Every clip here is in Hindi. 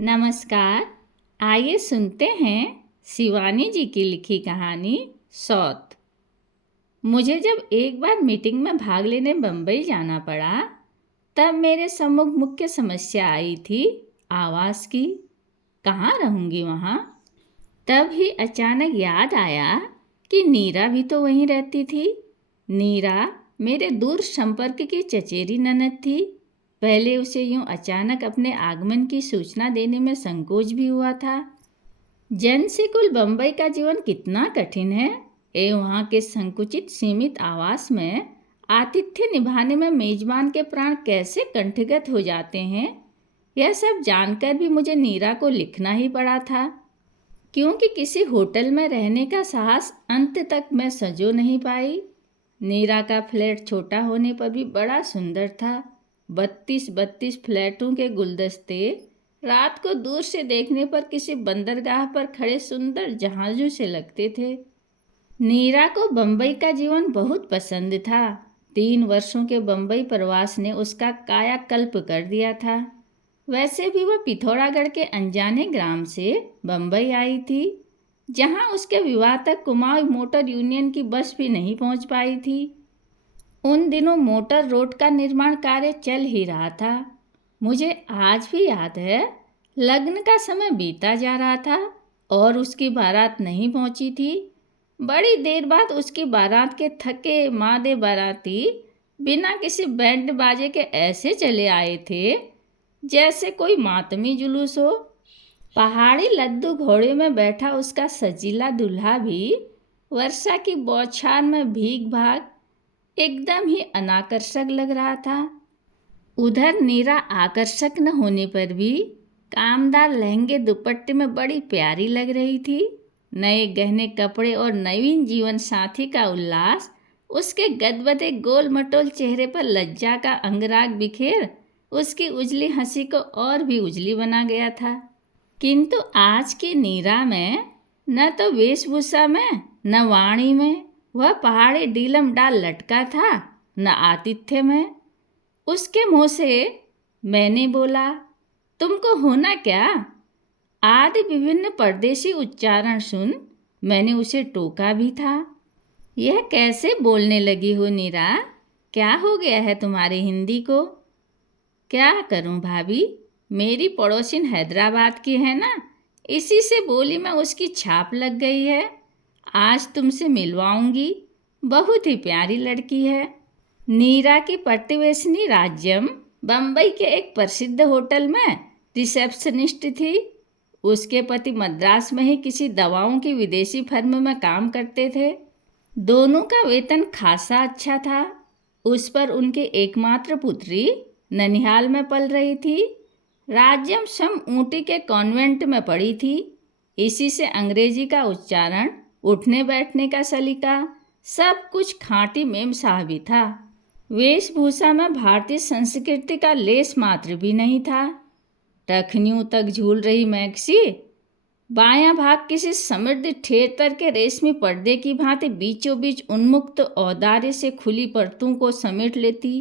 नमस्कार। आइए सुनते हैं शिवानी जी की लिखी कहानी सौत। मुझे जब एक बार मीटिंग में भाग लेने बम्बई जाना पड़ा, तब मेरे सम्मुख मुख्य समस्या आई थी आवास की। कहाँ रहूँगी वहाँ। तब ही अचानक याद आया कि नीरा भी तो वहीं रहती थी। नीरा मेरे दूर संपर्क की चचेरी ननद थी। पहले उसे यूं अचानक अपने आगमन की सूचना देने में संकोच भी हुआ था। जनसिकुल बम्बई का जीवन कितना कठिन है। वहाँ के संकुचित सीमित आवास में आतिथ्य निभाने में मेजबान के प्राण कैसे कंठगत हो जाते हैं, यह सब जानकर भी मुझे नीरा को लिखना ही पड़ा था। क्योंकि किसी होटल में रहने का साहस अंत तक मैं सजो नहीं पाई। नीरा का फ्लैट छोटा होने पर भी बड़ा सुंदर था। 32 फ्लैटों के गुलदस्ते रात को दूर से देखने पर किसी बंदरगाह पर खड़े सुंदर जहाजों से लगते थे। नीरा को बम्बई का जीवन बहुत पसंद था। 3 वर्षों के बम्बई प्रवास ने उसका कायाकल्प कर दिया था। वैसे भी वह पिथौरागढ़ के अनजाने ग्राम से बम्बई आई थी, जहां उसके विवाह तक कुमाऊं मोटर यूनियन की बस भी नहीं पहुंच पाई थी। उन दिनों मोटर रोड का निर्माण कार्य चल ही रहा था। मुझे आज भी याद है, लग्न का समय बीता जा रहा था और उसकी बारात नहीं पहुंची थी। बड़ी देर बाद उसकी बारात के थके मादे बाराती बिना किसी बैंड बाजे के ऐसे चले आए थे जैसे कोई मातमी जुलूस हो। पहाड़ी लद्दू घोड़े में बैठा उसका सजीला दूल्हा भी वर्षा की बौछार में भीग भाग एकदम ही अनाकर्षक लग रहा था। उधर नीरा आकर्षक न होने पर भी कामदार लहंगे दुपट्टे में बड़ी प्यारी लग रही थी। नए गहने कपड़े और नवीन जीवन साथी का उल्लास उसके गदगदे गोल मटोल चेहरे पर लज्जा का अंगराग बिखेर उसकी उजली हंसी को और भी उजली बना गया था। किंतु आज की नीरा में न तो वेशभूषा में न वाणी में वह पहाड़ी डीलम डाल लटका था, न आतिथ्य में। उसके मुंह से मैंने बोला, तुमको होना क्या, आदि विभिन्न परदेशी उच्चारण सुन मैंने उसे टोका भी था। यह कैसे बोलने लगी हो नीरा, क्या हो गया है तुम्हारी हिंदी को। क्या करूं भाभी, मेरी पड़ोसिन हैदराबाद की है ना, इसी से बोली में उसकी छाप लग गई है। आज तुमसे मिलवाऊंगी, बहुत ही प्यारी लड़की है। नीरा की प्रतिवेशनी राज्यम बम्बई के एक प्रसिद्ध होटल में रिसेप्शनिस्ट थी। उसके पति मद्रास में ही किसी दवाओं की विदेशी फर्म में काम करते थे। दोनों का वेतन खासा अच्छा था। उस पर उनकी एकमात्र पुत्री ननिहाल में पल रही थी। राज्यम सम ऊटी के कॉन्वेंट में पढ़ी थी। इसी से अंग्रेजी का उच्चारण, उठने बैठने का सलीका, सब कुछ खाँटी मेम साहबी था। वेशभूषा में भारतीय संस्कृति का लेस मात्र भी नहीं था। टखनियों तक झूल रही मैक्सी बायां भाग किसी समृद्ध ठेतर के रेशमी पर्दे की भांति बीचों बीच उन्मुक्त औदार्य से खुली परतों को समेट लेती।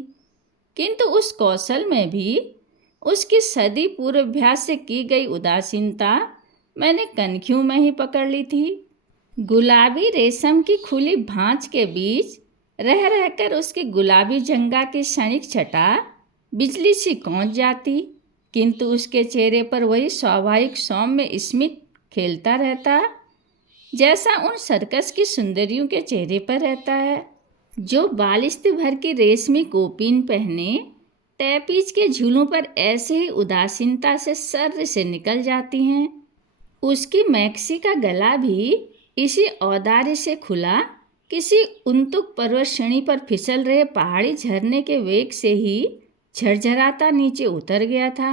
किंतु उस कौशल में भी उसकी सदी पूर्वाभ्यास से की गई उदासीनता मैंने कनखियों में ही पकड़ ली थी। गुलाबी रेशम की खुली भांज के बीच रह रहकर उसकी गुलाबी जंगा की क्षणिक छटा बिजली सी कौंच जाती, किंतु उसके चेहरे पर वही स्वाभाविक सौम्य स्मित खेलता रहता जैसा उन सर्कस की सुंदरियों के चेहरे पर रहता है, जो बालिश्त भर की रेशमी कोपीन पहने टैपीज के झूलों पर ऐसे ही उदासीनता से सर्र से निकल जाती हैं। उसकी मैक्सी का गला भी इसी औदार्य से खुला किसी उन्तुक पर्वत श्रेणी पर फिसल रहे पहाड़ी झरने के वेग से ही झरझराता नीचे उतर गया था।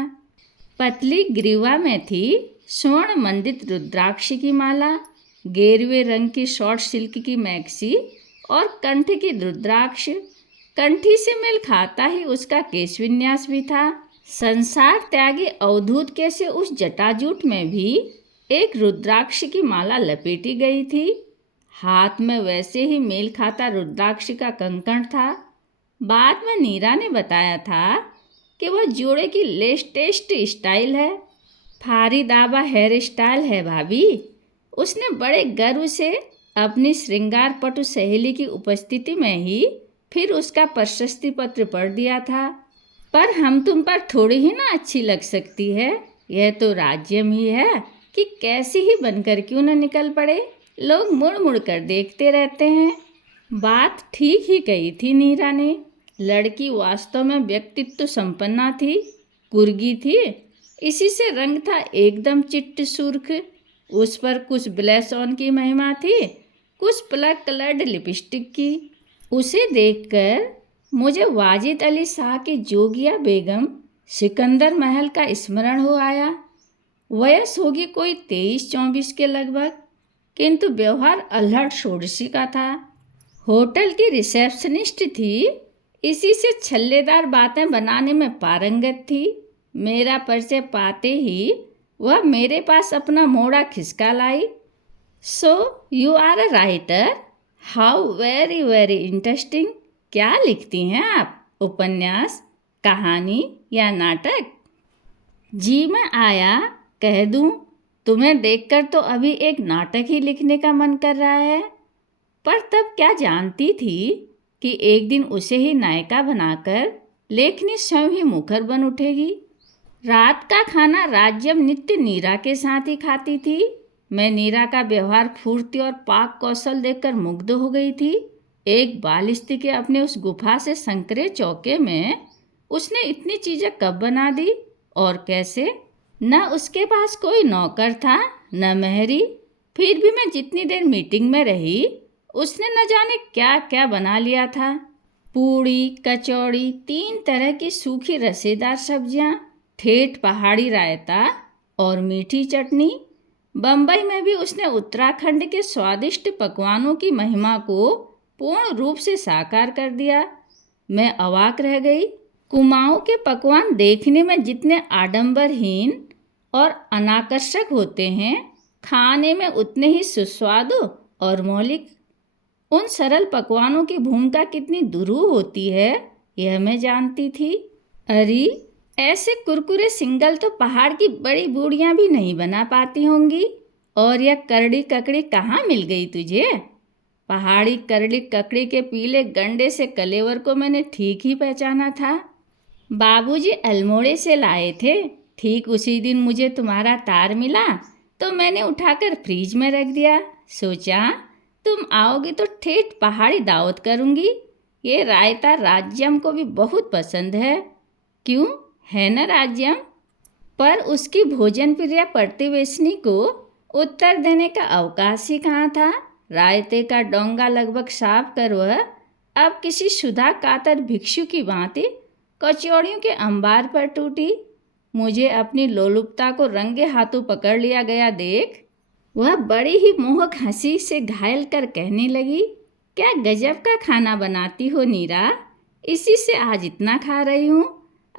पतली ग्रीवा में थी स्वर्ण मंडित रुद्राक्ष की माला, गेरुए रंग की शॉर्ट सिल्क की मैक्सी और कंठ की रुद्राक्ष। कंठी से मेल खाता ही उसका केश विन्यास भी था। संसार त्यागी अवधूत के से उस जटाजूट में भी एक रुद्राक्ष की माला लपेटी गई थी। हाथ में वैसे ही मेल खाता रुद्राक्ष का कंकण था। बाद में नीरा ने बताया था कि वह जोड़े की लेटेस्ट स्टाइल है। फारी दावा हेयर स्टाइल है भाभी। उसने बड़े गर्व से अपनी श्रृंगार पटु सहेली की उपस्थिति में ही फिर उसका प्रशस्ति पत्र पढ़ दिया था। पर हम तुम पर थोड़ी ही ना अच्छी लग सकती है। यह तो राज्यम ही है कि कैसी ही बनकर क्यों न निकल पड़े। लोग मुड़ मुड़ कर देखते रहते हैं। बात ठीक ही कही थी नीरा ने। लड़की वास्तव में व्यक्तित्व संपन्ना थी, कुर्गी थी। इसी से रंग था एकदम चिट्ट सुर्ख। उस पर कुछ ब्लश ऑन की महिमा थी, कुछ प्लक कलर्ड लिपस्टिक की। उसे देखकर मुझे वाजिद अली शाह की जोगिया बेगम सिकंदर महल का स्मरण हो आया। वयस होगी कोई 23-24 के लगभग, किंतु व्यवहार अल्हड़ षोडशी का था। होटल की रिसेप्शनिस्ट थी, इसी से छल्लेदार बातें बनाने में पारंगत थी। मेरा परिचय पाते ही वह मेरे पास अपना मोड़ा खिसका लाई। So you are a writer, how very very interesting. क्या लिखती हैं आप, उपन्यास, कहानी या नाटक? जी मैं आया, कह दूं, तुम्हें देखकर तो अभी एक नाटक ही लिखने का मन कर रहा है। पर तब क्या जानती थी कि एक दिन उसे ही नायिका बनाकर लेखनी स्वयं ही मुखर बन उठेगी। रात का खाना राज्यम नित्य नीरा के साथ ही खाती थी। मैं नीरा का व्यवहार, फूर्ति और पाक कौशल देखकर मुग्ध हो गई थी। एक बालिस्ती के अपने उस गुफा से संकरे चौके में उसने इतनी चीज़ें कब बना दी और कैसे? न उसके पास कोई नौकर था, न मेहरी। फिर भी मैं जितनी देर मीटिंग में रही, उसने न जाने क्या क्या बना लिया था। पूड़ी, कचौड़ी, 3 तरह की सूखी रसेदार सब्जियां, ठेठ पहाड़ी रायता और मीठी चटनी। बम्बई में भी उसने उत्तराखंड के स्वादिष्ट पकवानों की महिमा को पूर्ण रूप से साकार कर दिया। मैं अवाक रह गई। कुमाऊं के पकवान देखने में जितने आडंबरहीन और अनाकर्षक होते हैं, खाने में उतने ही सुस्वादु और मौलिक। उन सरल पकवानों की भूमिका कितनी दुरूह होती है, यह मैं जानती थी। अरे ऐसे कुरकुरे सिंगल तो पहाड़ की बड़ी बूढ़ियां भी नहीं बना पाती होंगी। और यह करड़ी ककड़ी कहाँ मिल गई तुझे? पहाड़ी करड़ी ककड़ी के पीले गंडे से कलेवर को मैंने ठीक ही पहचाना था। बाबूजी अल्मोड़े से लाए थे। ठीक उसी दिन मुझे तुम्हारा तार मिला तो मैंने उठाकर फ्रिज में रख दिया। सोचा तुम आओगी तो ठेठ पहाड़ी दावत करूँगी। ये रायता राज्यम को भी बहुत पसंद है। क्यों, है न राज्यम? पर उसकी भोजन प्रिय प्रतिवेशनी को उत्तर देने का अवकाश ही कहाँ था। रायते का डोंगा लगभग साफ कर वह अब किसी सुधा कातर भिक्षु की भांति कचौड़ियों के अंबार पर टूटी। मुझे अपनी लोलुपता को रंगे हाथों पकड़ लिया गया देख वह बड़ी ही मोहक हंसी से घायल कर कहने लगी, क्या गजब का खाना बनाती हो नीरा, इसी से आज इतना खा रही हूँ।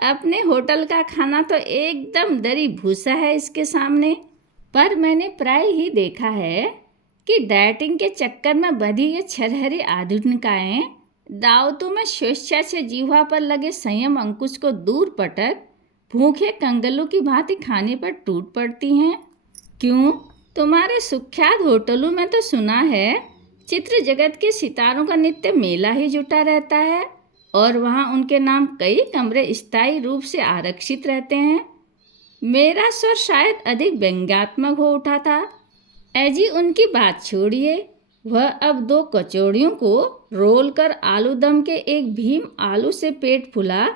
अपने होटल का खाना तो एकदम दरी भूसा है इसके सामने। पर मैंने प्राय ही देखा है कि डाइटिंग के चक्कर में बधी ये छरहरी आधुनिकाएं दावतों में स्वेच्छा से जीवा पर लगे संयम अंकुश को दूर पटक भूखे कंगलों की भांति खाने पर टूट पड़ती हैं। क्यों, तुम्हारे सुख्यात होटलों में तो सुना है चित्र जगत के सितारों का नित्य मेला ही जुटा रहता है और वहाँ उनके नाम कई कमरे स्थायी रूप से आरक्षित रहते हैं। मेरा स्वर शायद अधिक व्यंग्यात्मक हो उठा था। ऐजी उनकी बात छोड़िए, वह अब 2 कचौड़ियों को रोल कर आलू दम के एक भीम आलू से पेट फुला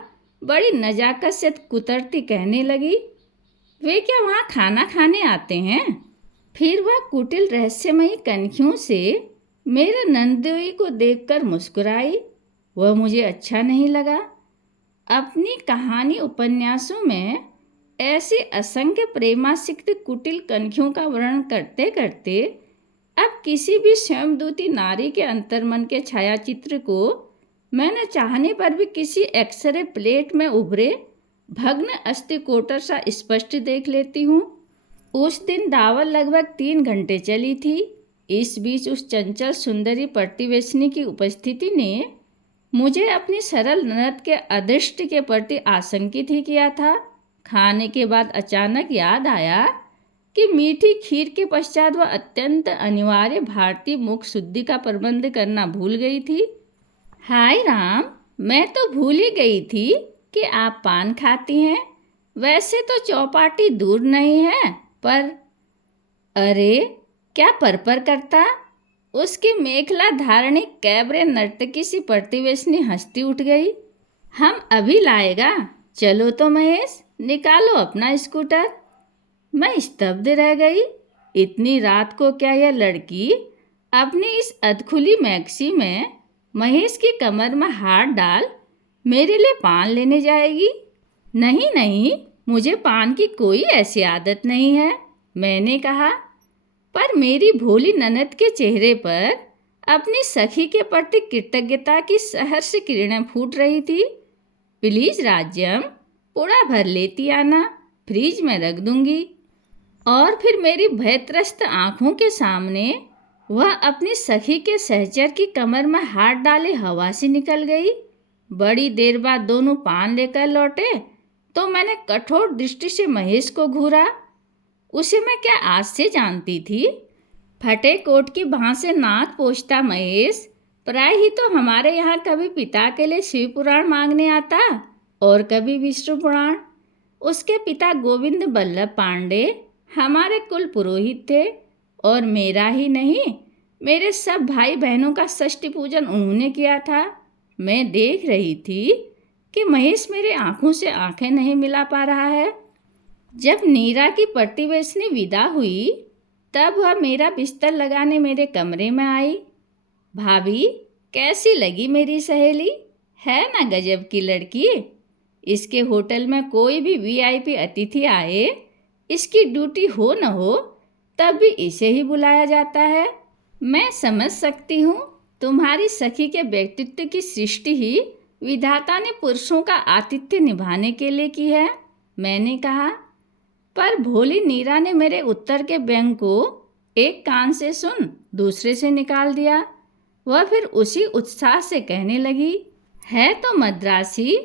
बड़ी नजाकत से कुतरती कहने लगी, वे क्या वहाँ खाना खाने आते हैं? फिर वह कुटिल रहस्यमयी कनखियों से मेरे नंदोई को देखकर मुस्कुराई। वह मुझे अच्छा नहीं लगा। अपनी कहानी उपन्यासों में ऐसे असंख्य प्रेमासिक्त कुटिल कनखियों का वर्णन करते करते अब किसी भी स्वयंदूती नारी के अंतर्मन के छायाचित्र को मैंने चाहने पर भी किसी एक्सरे प्लेट में उभरे भग्न अस्थिकोटर सा स्पष्ट देख लेती हूँ। उस दिन दावत लगभग 3 घंटे चली थी। इस बीच उस चंचल सुंदरी प्रतिवेशनी की उपस्थिति ने मुझे अपनी सरल ननद के अदृष्ट के प्रति आशंकित ही किया था। खाने के बाद अचानक याद आया कि मीठी खीर के पश्चात वह अत्यंत अनिवार्य भारतीय मुख शुद्धि का प्रबंध करना भूल गई थी। हाय राम, मैं तो भूल ही गई थी कि आप पान खाती हैं। वैसे तो चौपाटी दूर नहीं है, पर अरे, क्या परपर करता? उसकी मेखला धारणी कैबरे नर्तकी सी प्रतिवेशनी हंसती उठ गई। हम अभी लाएगा, चलो तो महेश, निकालो अपना स्कूटर। मैं स्तब्ध रह गई। इतनी रात को क्या यह लड़की अपनी इस अधखुली मैक्सी में महेश की कमर में हाथ डाल मेरे लिए पान लेने जाएगी? नहीं नहीं, मुझे पान की कोई ऐसी आदत नहीं है, मैंने कहा। पर मेरी भोली ननद के चेहरे पर अपनी सखी के प्रति कृतज्ञता की सहर्ष किरणें फूट रही थी। प्लीज राज्यम, पूरा भर लेती आना, फ्रिज में रख दूंगी। और फिर मेरी भयत्रस्त आंखों के सामने वह अपनी सखी के सहचर की कमर में हाथ डाले हवा से निकल गई। बड़ी देर बाद दोनों पान लेकर लौटे तो मैंने कठोर दृष्टि से महेश को घूरा। उसे मैं क्या आज से जानती थी? फटे कोट की बाँह से नाक पोंछता महेश प्राय ही तो हमारे यहाँ कभी पिता के लिए शिव पुराण मांगने आता और कभी विष्णु पुराण। उसके पिता गोविंद बल्लभ पांडे हमारे कुल पुरोहित थे और मेरा ही नहीं, मेरे सब भाई बहनों का षष्ठी पूजन उन्होंने किया था। मैं देख रही थी कि महेश मेरे आंखों से आंखें नहीं मिला पा रहा है। जब नीरा की प्रतिवेशनी विदा हुई तब वह मेरा बिस्तर लगाने मेरे कमरे में आई। भाभी, कैसी लगी मेरी सहेली? है ना गजब की लड़की? इसके होटल में कोई भी वीआईपी अतिथि आए, इसकी ड्यूटी हो न हो, तब भी इसे ही बुलाया जाता है। मैं समझ सकती हूँ, तुम्हारी सखी के व्यक्तित्व की सृष्टि ही विधाता ने पुरुषों का आतिथ्य निभाने के लिए की है, मैंने कहा। पर भोली नीरा ने मेरे उत्तर के व्यंग को एक कान से सुन दूसरे से निकाल दिया। वह फिर उसी उत्साह से कहने लगी, है तो मद्रासी,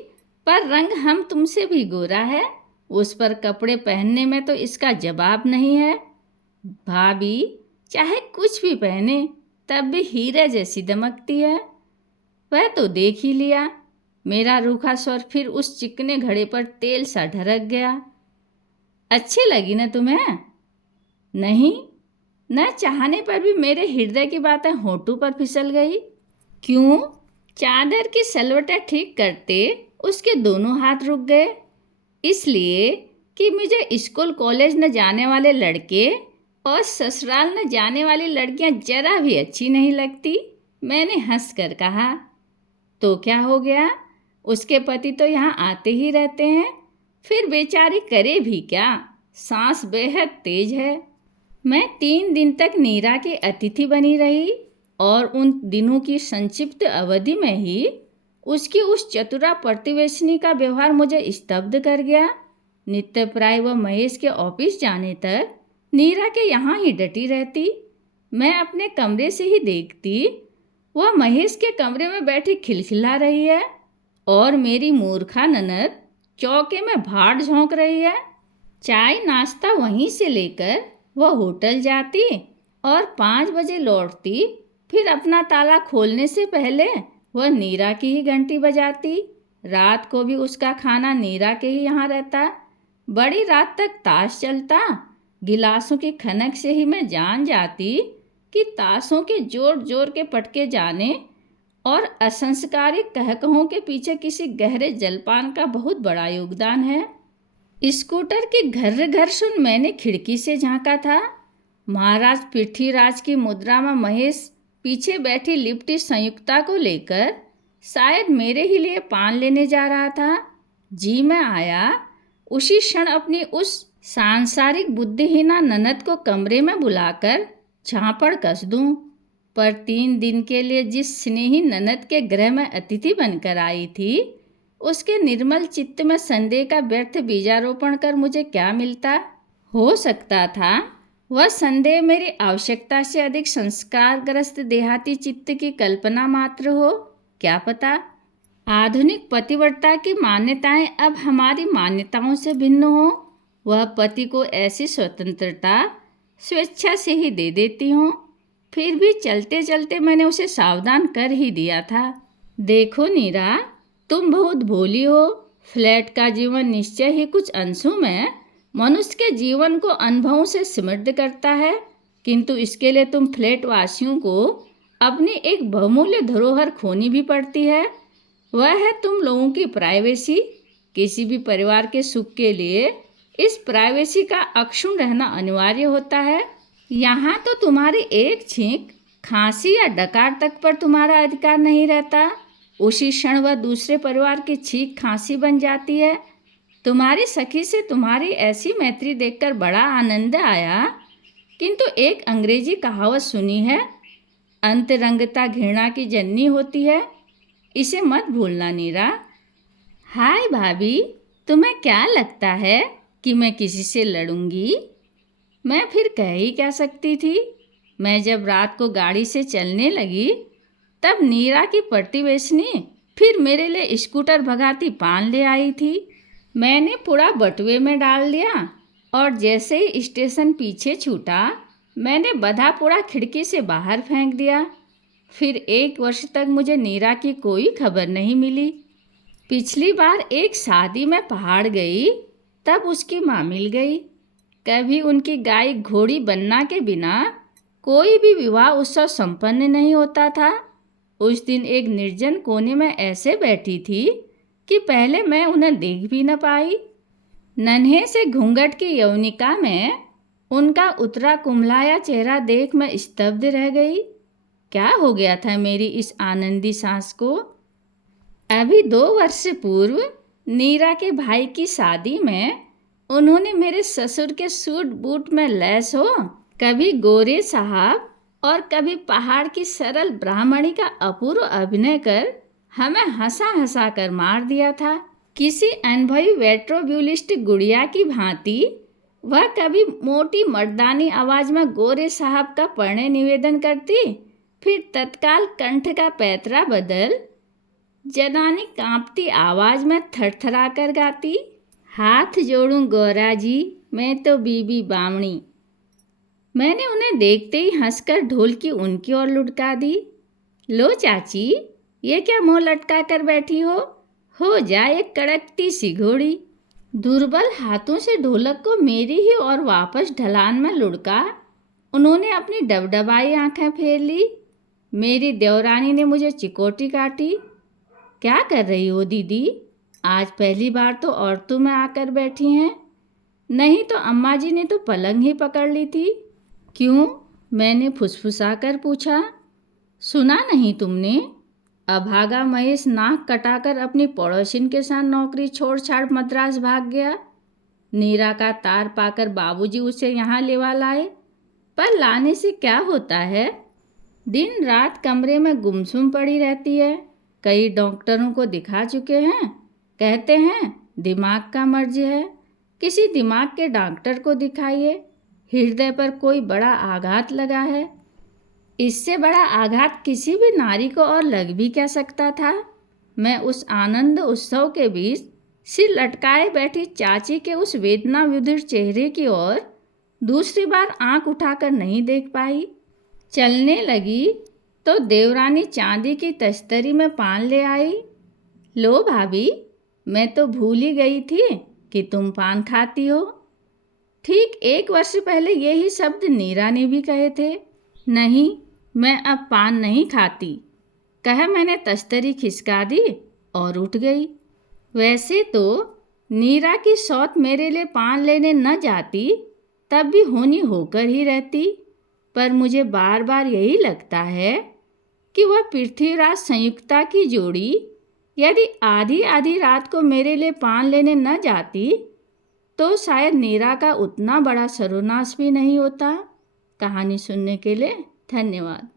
पर रंग हम तुमसे भी गोरा है। उस पर कपड़े पहनने में तो इसका जवाब नहीं है। भाभी चाहे कुछ भी पहने तब भी हीरे जैसी दमकती है। वह तो देख ही लिया। मेरा रूखा स्वर फिर उस चिकने घड़े पर तेल सा ढरक गया। अच्छी लगी न तुम्हें? नहीं, न चाहने पर भी मेरे हृदय की बातें होठों पर फिसल गई। क्यों? चादर की सलवटें ठीक करते उसके दोनों हाथ रुक गए। इसलिए कि मुझे स्कूल कॉलेज न जाने वाले लड़के और ससुराल न जाने वाली लड़कियां जरा भी अच्छी नहीं लगती, मैंने हंसकर कहा। तो क्या हो गया? उसके पति तो यहाँ आते ही रहते हैं, फिर बेचारी करे भी क्या? सांस बेहद तेज है। मैं 3 दिन तक नीरा की अतिथि बनी रही और उन दिनों की संक्षिप्त अवधि में ही उसकी उस चतुरा प्रतिवेशनी का व्यवहार मुझे स्तब्ध कर गया। नित्य प्राय वह महेश के ऑफिस जाने तक नीरा के यहाँ ही डटी रहती। मैं अपने कमरे से ही देखती वह महेश के कमरे में बैठी खिलखिला रही है और मेरी मूर्खा ननद चौके में भाड़ झोंक रही है। चाय नाश्ता वहीं से लेकर वह होटल जाती और 5 बजे लौटती। फिर अपना ताला खोलने से पहले वह नीरा की ही घंटी बजाती। रात को भी उसका खाना नीरा के ही यहाँ रहता। बड़ी रात तक ताश चलता। गिलासों की खनक से ही मैं जान जाती कि ताशों के जोर जोर के पटके जाने और असंस्कारिक कहकहों के पीछे किसी गहरे जलपान का बहुत बड़ा योगदान है। स्कूटर की घर घर सुन मैंने खिड़की से झांका था। महाराज पृथ्वीराज की मुद्रा में महेश पीछे बैठी लिपटी संयुक्ता को लेकर शायद मेरे ही लिए पान लेने जा रहा था। जी मैं आया उसी क्षण अपनी उस सांसारिक बुद्धिहीना ननद को कमरे में बुलाकर झांपड़ कस दूं। पर 3 दिन के लिए जिस स्नेही ननद के गृह में अतिथि बनकर आई थी, उसके निर्मल चित्त में संदेह का व्यर्थ बीजारोपण कर मुझे क्या मिलता? हो सकता था वह संदेह मेरी आवश्यकता से अधिक संस्कारग्रस्त देहाती चित्त की कल्पना मात्र हो, क्या पता। आधुनिक पतिव्रता की मान्यताएं अब हमारी मान्यताओं से भिन्न हो। वह पति को ऐसी स्वतंत्रता स्वेच्छा से ही दे देती हूँ। फिर भी चलते चलते मैंने उसे सावधान कर ही दिया था। देखो नीरा, तुम बहुत भोली हो। फ्लैट का जीवन निश्चय ही कुछ अंशों में मनुष्य के जीवन को अनुभवों से समृद्ध करता है, किंतु इसके लिए तुम फ्लैट वासियों को अपनी एक बहुमूल्य धरोहर खोनी भी पड़ती है। वह है तुम लोगों की प्राइवेसी। किसी भी परिवार के सुख के लिए इस प्राइवेसी का अक्षुण्ण रहना अनिवार्य होता है। यहाँ तो तुम्हारी एक छींक, खांसी या डकार तक पर तुम्हारा अधिकार नहीं रहता। उसी क्षण वह दूसरे परिवार की छींक खांसी बन जाती है। तुम्हारी सखी से तुम्हारी ऐसी मैत्री देखकर बड़ा आनंद आया, किंतु एक अंग्रेजी कहावत सुनी है, अंतरंगता घृणा की जननी होती है। इसे मत भूलना नीरा। हाय भाभी, तुम्हें क्या लगता है कि मैं किसी से लड़ूंगी? मैं फिर कह ही क्या सकती थी। मैं जब रात को गाड़ी से चलने लगी तब नीरा की प्रतिवेशनी फिर मेरे लिए स्कूटर भगाती पान ले आई थी। मैंने पूरा बटुए में डाल दिया और जैसे ही स्टेशन पीछे छूटा मैंने बधा पूरा खिड़की से बाहर फेंक दिया। फिर 1 वर्ष तक मुझे नीरा की कोई खबर नहीं मिली। पिछली बार एक शादी में पहाड़ गई तब उसकी माँ मिल गई। कभी उनकी गाय घोड़ी बनना के बिना कोई भी विवाह उत्सव संपन्न नहीं होता था। उस दिन एक निर्जन कोने में ऐसे बैठी थी कि पहले मैं उन्हें देख भी न पाई। नन्हे से घूंघट की यौनिका में उनका उतरा कुम्हलाया चेहरा देख मैं स्तब्ध रह गई। क्या हो गया था मेरी इस आनंदी सांस को? अभी 2 वर्ष पूर्व नीरा के भाई की शादी में उन्होंने मेरे ससुर के सूट बूट में लैस हो कभी गोरे साहब और कभी पहाड़ की सरल ब्राह्मणी का अपूर्व अभिनय कर हमें हंसा हंसा कर मार दिया था। किसी अनुभवी वेट्रोब्यूलिस्ट गुड़िया की भांति वह कभी मोटी मर्दानी आवाज में गोरे साहब का प्रणय निवेदन करती, फिर तत्काल कंठ का पैतरा बदल जनानी कांपती आवाज में थरथरा कर गाती, हाथ जोड़ूं गौरा जी, मैं तो बीबी बामणी। मैंने उन्हें देखते ही हंसकर ढोलकी उनकी ओर लुढ़का दी। लो चाची, ये क्या मुंह लटका कर बैठी हो जाए एक कड़कती सी घोड़ी। दुर्बल हाथों से ढोलक को मेरी ही ओर वापस ढलान में लुढ़का उन्होंने अपनी डबडबाई आंखें फेर ली। मेरी देवरानी ने मुझे चिकोटी काटी। क्या कर रही हो दीदी? आज पहली बार तो औरतों में आकर बैठी हैं। नहीं तो अम्मा जी ने तो पलंग ही पकड़ ली थी। क्यों? मैंने फुसफुसा कर पूछा। सुना नहीं तुमने? अभागा महेश नाक कटाकर अपनी पड़ोसिन के साथ नौकरी छोड़ छाड़ मद्रास भाग गया। नीरा का तार पाकर बाबूजी उसे यहाँ लेवा लाए। पर लाने से क्या होता है? दिन रात कमरे में गुमसुम पड़ी रहती है। कई डॉक्टरों को दिखा चुके हैं, कहते हैं दिमाग का मर्ज है। किसी दिमाग के डॉक्टर को दिखाइए। हृदय पर कोई बड़ा आघात लगा है। इससे बड़ा आघात किसी भी नारी को और लग भी क्या सकता था। मैं उस आनंद उत्सव के बीच सिर लटकाए बैठी चाची के उस वेदना विधुर चेहरे की ओर दूसरी बार आंख उठाकर नहीं देख पाई। चलने लगी तो देवरानी चांदी की तस्तरी में पान ले आई। लो भाभी, मैं तो भूल ही गई थी कि तुम पान खाती हो। ठीक 1 वर्ष पहले यही शब्द नीरा ने भी कहे थे। नहीं, मैं अब पान नहीं खाती, कह मैंने तस्तरी खिसका दी और उठ गई। वैसे तो नीरा की सौत मेरे लिए पान लेने न जाती तब भी होनी होकर ही रहती, पर मुझे बार बार यही लगता है कि वह पृथ्वीराज संयुक्ता की जोड़ी यदि आधी आधी रात को मेरे लिए पान लेने न जाती तो शायद नीरा का उतना बड़ा सर्वनाश भी नहीं होता। कहानी सुनने के लिए धन्यवाद।